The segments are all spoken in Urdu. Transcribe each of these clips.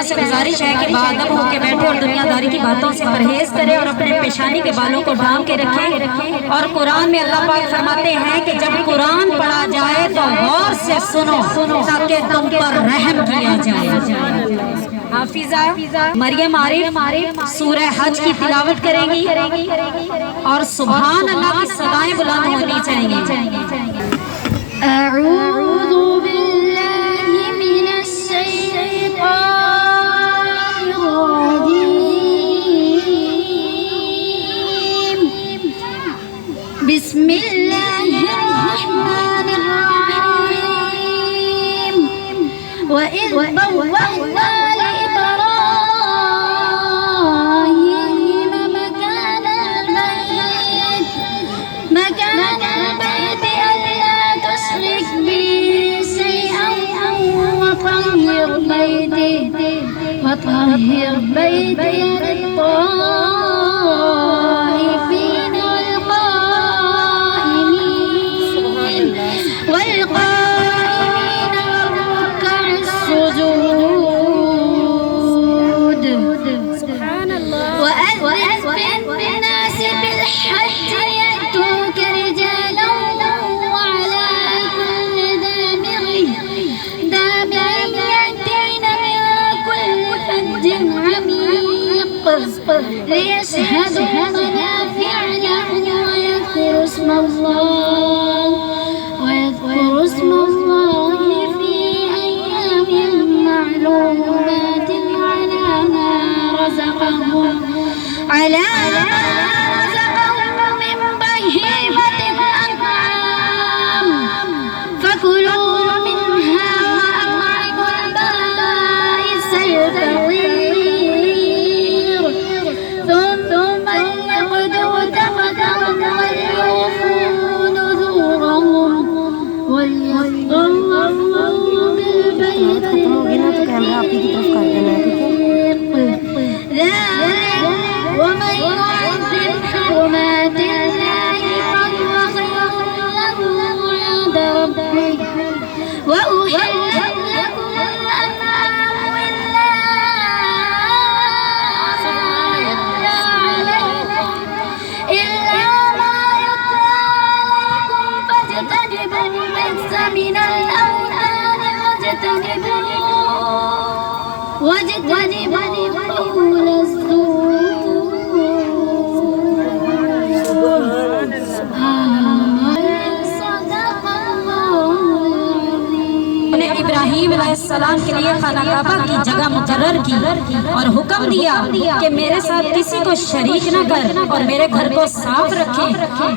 بہنوں سے گزارش ہے کہ باادب ہو کے بیٹھے اور دنیا داری کی باتوں سے پرہیز کرے اور اپنے پیشانی کے بالوں کو ڈھانپ کے رکھے۔ اور قرآن میں اللہ پاک فرماتے ہیں کہ جب قرآن پڑھا جائے تو غور سے سنو تاکہ تم پر رحم کیا جائے۔ حافظہ مریم عارف سورہ حج کی تلاوت کریں گی اور سبحان اللہ کی صدائیں بلند ہونی چاہیے۔ اعوذ باللہ من الشیطان الرجیم، بسم اللہ الرحمن الرحیم، وَإِذْ بَوَّأْنَا وطهر بيتي للطائفين والقائمين والركع السجود، وأذن في الناس بالحج يأتوك رجالا وعلى كل ضامر يأتين من كل فج عميق ليشهدوا منافع لهم ويذكروا اسم الله في أيام معلومات على ما رزقهم من بهيمة الأنعام، فكلوا منها وأطعموا البائس الفقير، ثم ليقضوا تفثهم وليوفوا نذورهم وليطوفوا بالبيت العتيق، ومن يعظم حرمات الله فهو خير له عند ربه، وأحلت لكم الأنعام إلا ما يتلى عليكم فاجتنبوا الرجس من الأوثان واجتنبوا قول الزور۔ ابراہیم علیہ السلام کے لیے خانہ کعبہ کی جگہ مقرر کی اور حکم دیا کہ میرے ساتھ کسی کو شریک نہ کر اور میرے گھر کو صاف رکھے،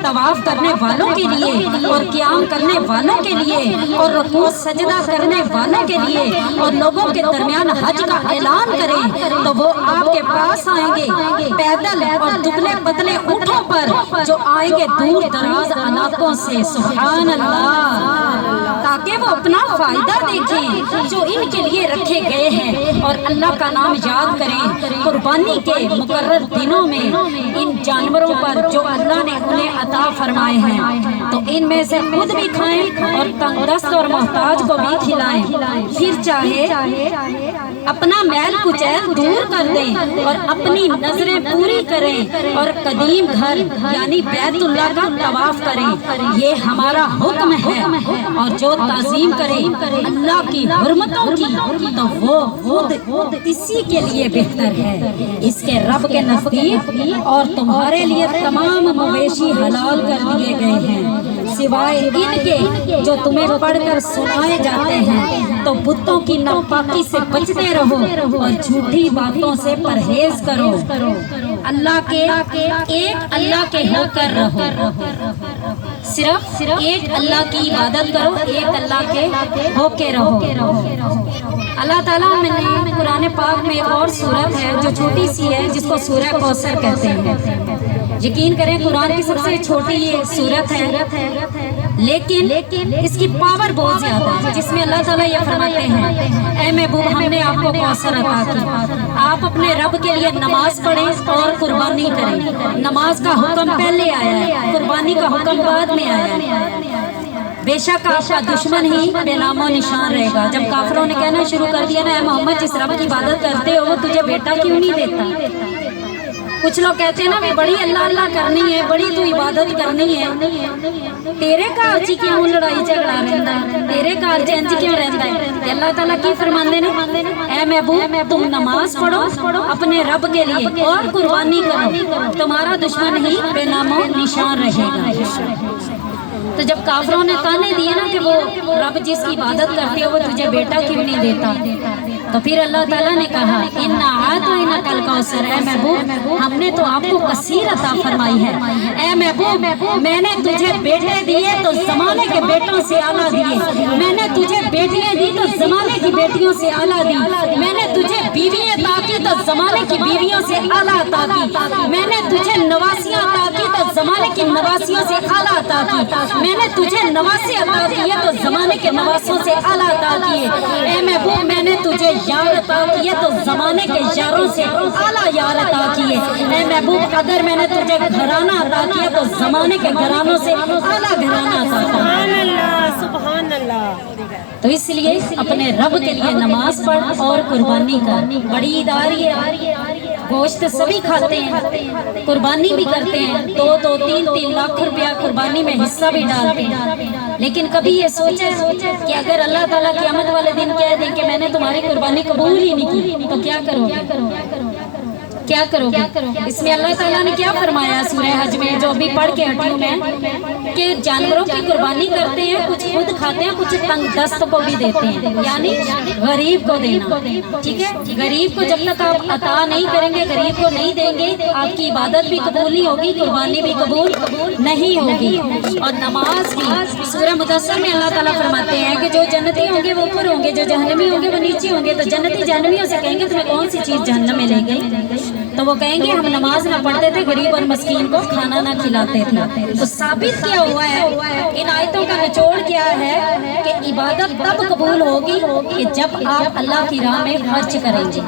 طواف کرنے والوں کے لیے اور قیام کرنے والوں کے لیے اور رکوع سجدہ کرنے والوں کے لیے، اور لوگوں کے درمیان حج کا اعلان کرے تو وہ آپ کے پاس آئیں گے پیدل اور دبلے پتلے اونٹوں پر جو آئیں گے دور دراز علاقوں سے، سبحان اللہ، تاکہ وہ اپنا فائدہ دیکھیں جو ان کے لیے رکھے گئے ہیں اور اللہ کا نام یاد کریں۔ قربانی کے مقرر دنوں میں ان جانوروں پر جو اللہ نے انہیں عطا فرمائے ہیں تو ان میں سے خود بھی کھائیں اور تنگ دست اور محتاج کو بھی کھلائیں، پھر چاہے اپنا میل کچیل دور کر دیں اور اپنی نظریں پوری کریں اور قدیم گھر یعنی بیت اللہ کا طواف کریں، یہ ہمارا حکم ہے۔ اور جو تعظیم کرے اللہ کی حرمتوں کی تو وہ خود اسی کے لیے بہتر ہے، اس کے رب کے نزدیک، اور تمہارے لیے تمام مویشی حلال کر دیے گئے ہیں سوائے ان کے جو تمہیں پڑھ کر سنائے جاتے ہیں، تو بتوں کی ناپاکی سے بچتے رہو اور جھوٹی باتوں سے پرہیز کرو، اللہ کے ایک اللہ کے ہو کر رہو، صرف ایک اللہ کی عبادت کرو، ایک اللہ کے ہو کے رہو۔ اللہ تعالیٰ نے قرآن پاک میں ایک اور سورت ہے جو چھوٹی سی ہے جس کو سورہ کوثر کہتے ہیں۔ یقین کریں قرآن کی سب سے چھوٹی یہ سورت ہے لیکن اس کی پاور بہت زیادہ ہے، جس میں اللہ تعالیٰ یہ فرماتے ہیں اے محبوب ہم نے آپ کو کوثر عطا کی، آپ اپنے رب کے لیے نماز پڑھیں اور قربانی کریں۔ نماز کا حکم پہلے آیا ہے، قربانی کا حکم بعد میں آیا ہے۔ بے شک آپ کا دشمن ہی بے نام و نشان رہے گا۔ جب کافروں نے کہنا شروع کر دیا نا اے محمد جس رب کی عبادت کرتے ہو وہ تجھے بیٹا کیوں نہیں دیتا؟ کچھ لوگ کہتے ہیں نا بھی بڑی اللہ اللہ کرنی ہے، بڑی تو عبادت کرنی ہے، تیرے گھر چ کیوں لڑائی جھگڑا رہندا ہے، تیرے گھر چ انج کیوں رہندا ہے؟ تے اللہ تعالیٰ کی فرماندے نے اے محبوب تم نماز پڑھو اپنے رب کے لیے اور قربانی کرو، تمہارا دشمن ہی بے نام و نشان رہے گا۔ تو جب کافروں نے تانے دیے نا کہ وہ رب جس کی عبادت کرتی ہے وہ تجھے بیٹا کیوں نہیں دیتا، تو پھر اللہ تعالیٰ نے کہا اِنَّا أَعْطَيْنَاكَ الْكَوْثَرَ، اے محبوب ہم نے تو آپ کو کثیر عطا فرمائی ہے۔ اے محبوب میں نے تجھے بیٹے دیے تو زمانے کے بیٹوں سے اعلیٰ دیے، میں نے تجھے بیٹیاں دی تو زمانے کی بیٹیوں سے اعلیٰ دی، میں نے تجھے بیویاں عطا کی تو زمانے کی بیویوں سے اعلیٰ عطا کی، میں نے تجھے نواسیاں عطا کی تو زمانے کی نواسیوں سے اعلیٰ عطا کی، میں نے تجھے نواسے عطا کیے تو زمانے کے نواسوں سے اعلیٰ عطا کیے۔ اے محبوب میں نے تجھے یار عطا کیے تو زمانے کے یاروں سے اعلیٰ یار عطا کیے۔ اے محبوب اگر میں نے تجھے گھرانہ عطا کیا تو زمانے کے گھرانوں سے اعلیٰ گھرانہ عطا کیا۔ سبحان اللہ۔ تو اس لیے اپنے رب کے لیے نماز پڑھ اور قربانی کر۔ بڑی عید آ رہی ہے، گوشت سبھی کھاتے ہیں، قربانی بھی کرتے ہیں، 2-3 لاکھ روپیہ قربانی میں حصہ بھی ڈالتے ہیں، لیکن کبھی یہ سوچے کہ اگر اللہ تعالیٰ قیامت والے دن کہہ دیں کہ میں نے تمہاری قربانی قبول ہی نہیں کی تو کیا کرو گے؟ کیا کرو گے؟ اس میں اللہ تعالیٰ نے کیا فرمایا سورہ حج میں جو ابھی پڑھ کے ہٹی ہوں میں کہ جانوروں کی قربانی کرتے ہیں، کچھ خود کھاتے ہیں، کچھ تنگ دست کو بھی دیتے ہیں، یعنی غریب کو دینا، ٹھیک ہے؟ غریب کو جب تک آپ عطا نہیں کریں گے، غریب کو نہیں دیں گے، آپ کی عبادت بھی قبول نہیں ہوگی، قربانی بھی قبول نہیں ہوگی۔ اور نماز بھی سورہ مدثر میں اللہ تعالیٰ فرماتے ہیں کہ جو جنتی ہوں گے وہ اوپر ہوں گے، جو جہنمی ہوں گے وہ نیچے ہوں گے۔ تو جنتی جہنمیوں سے کہیں گے تمہیں کون سی چیز جہنم میں لے گئی؟ تو وہ کہیں گے ہم نماز نہ پڑھتے تھے، غریب اور مسکین کو کھانا نہ کھلاتے تھے۔ تو ثابت کیا ہوا ہے، ان آیتوں کا نچوڑ کیا ہے کہ عبادت تب قبول ہوگی کہ جب آپ اللہ کی راہ میں خرچ کریں گے،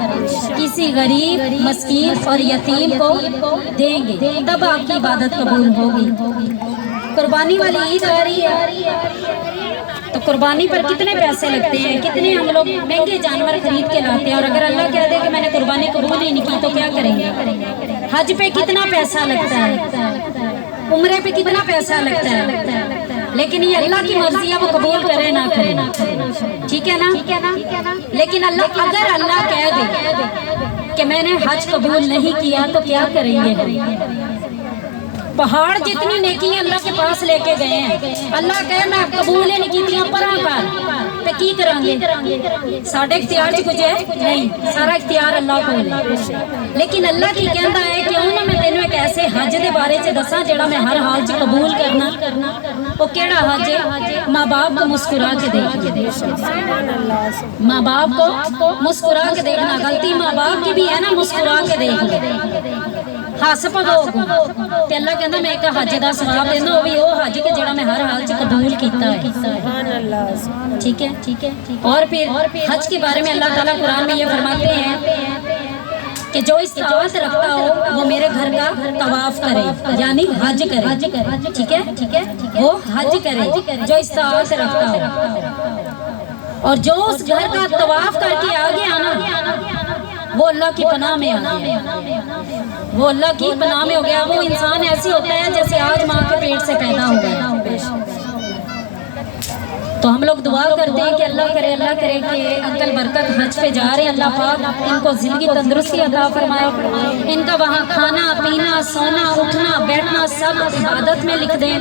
کسی غریب مسکین اور یتیم کو دیں گے، تب آپ کی عبادت قبول ہوگی۔ قربانی والی عید آ رہی ہے تو قربانی پر کتنے پیسے لگتے ہیں، کتنے ہم لوگ مہنگے جانور خرید کے لاتے ہیں، اور اگر اللہ کہہ دے کہ میں نے قربانی قبول ہی نہیں کی تو کیا کریں گے؟ حج پہ کتنا پیسہ لگتا ہے، عمرے پہ کتنا پیسہ لگتا ہے، لیکن یہ اللہ کی مرضی ہے، وہ قبول کرے نہ کرے، ٹھیک ہے نا؟ لیکن اللہ اگر اللہ کہہ دے کہ میں نے حج قبول نہیں کیا تو کیا کریں گے؟ پہاڑ جتنی نیکی اللہ کے پاس لے کے گئے ہیں، اللہ کہے میں قبول ہی نہیں کی پرا کر تے کی کریں گے؟ ساڈے اختیار چ کچھ ہے نہیں، سارا اختیار اللہ کو ہے۔ لیکن اللہ کی کہندا ہے کہ انہوں میں تینوں ایک ایسے حج دے بارے چ دساں جڑا میں ہر حال چ قبول کرنا۔ وہ کیڑا حج ہے؟ ماں باپ کو مسکرا کے دیکھنا، ماں باپ کو مسکرا کے دیکھنا۔ غلطی ماں باپ کی بھی ہے نا، مسکرا کے دیکھنا، ہس پو تے اللہ کہندا میں ایک حج دا ثواب دینا، وہ بھی وہ حج کہ جڑا میں ہر حال چ قبول کیتا ہے۔ سبحان اللہ۔ ٹھیک ہے؟ اور پھر حج کے بارے میں اللہ تعالیٰ قرآن میں یہ فرماتے ہیں کہ جو استطاعت رکھتا ہو وہ میرے گھر کا طواف کرے، یعنی حج کرے، ٹھیک ہے؟ وہ حج کرے جو استطاعت رکھتا ہو، اور جو اس گھر کا طواف کر کے آگے آنا وہ اللہ کی پناہ میں آ گیا، وہ اللہ کی پناہ میں ہو گیا۔ وہ انسان ایسے ہوتا ہے جیسے آج ماں کے پیٹ سے پیدا ہو گیا۔ تو ہم لوگ دعا کرتے ہیں کہ اللہ کرے کہ انکل برکت حج پہ جا رہے ہیں، اللہ پاک ان کو زندگی تندرستی عطا فرمائے، ان کا وہاں کھانا پینا سونا اٹھنا بیٹھنا سب عبادت میں لکھ دیں۔